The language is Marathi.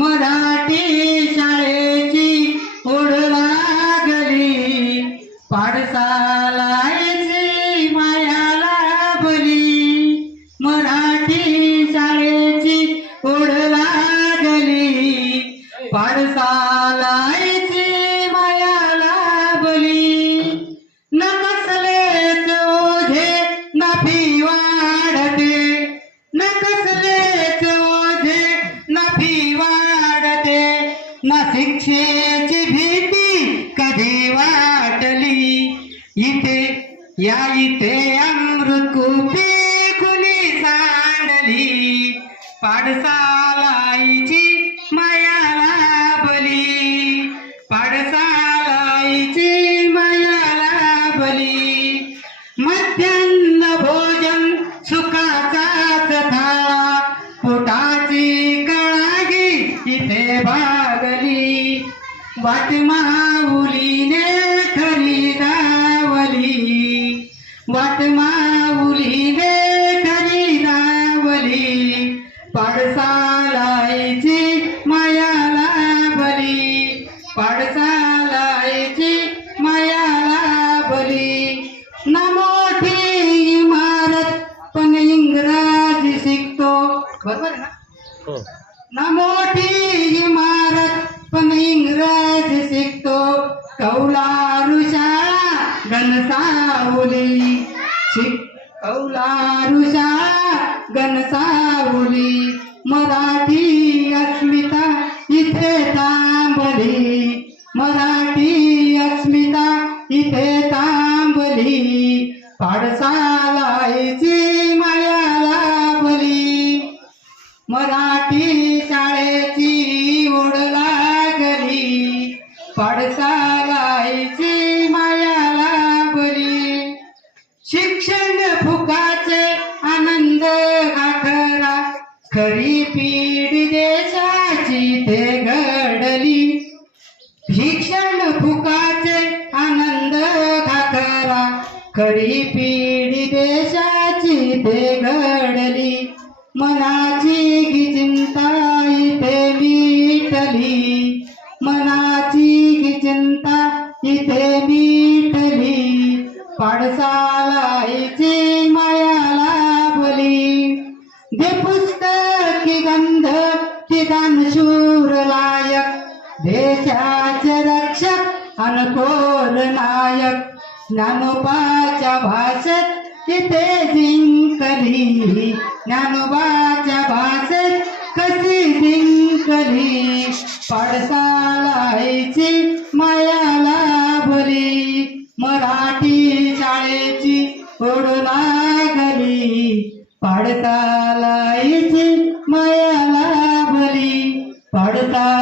मराठी शाळेची ओढ लागली, पाठशाळेची माया लाभली. मराठी शाळेची ओढ लागली, पाठशाळेची माया लाभली. न कसलेच ओझे ना फी वाढते, न कसलेच ओझे ना फी वाढते, ना शिक्षेची भीती कधी वाटली. इथे इथे अमृतकुपी कुणी सांडली, पाठशाळेची माया लाभली, पाठशाळेची माया लाभली. मध्यान्ह भोजन सुखाचाच थाळा, पोटाची काळजी इथे भागली. वाट माऊलीने खरी दावली, वाट माऊलीने खरी दावली. पाठशाळेची माया लाभली, पाठशाळेची माया लाभली. ना मोठी इमारत पण इंग्रजी शिकतो, बरोबर आहे ना? ना मोठी इमारत पण इंग्रजी शिकतो, कौलारू शाळा घनसावली. कौलारू शाळा घनसावली. मराठी अस्मिता इथे थांबली, मराठी अस्मिता इथे थांबली. पाठशाळेची माया लाभली, मराठी शाळेची ओढ लागली, पाठशाळेची माया लाभली. शिक्षण फुकाचे आनंद गाठला, खरी पिढी देशाची ते घडली. शिक्षण फुकाचे आनंद गाठला, खरी पिढी देशाची ते घडली. मनाची गी चिंता इथे मिटली, मनाची गी चिंता इथे मिटली. पाठशाळेची माया लाभली. दे पुस्तकी गंध ते दानशूर लायक, देशाचे रक्षक अनकोल नायक. ज्ञानोबाच्या भाषेत इथे जिंकली, ज्ञानोबाच्या भाषेत कशी जिंकली. पाठशाळेची माया लाभली, मराठी शाळेची ओढ लागली, पाठशाळेची माया लाभली, पाठशाळेची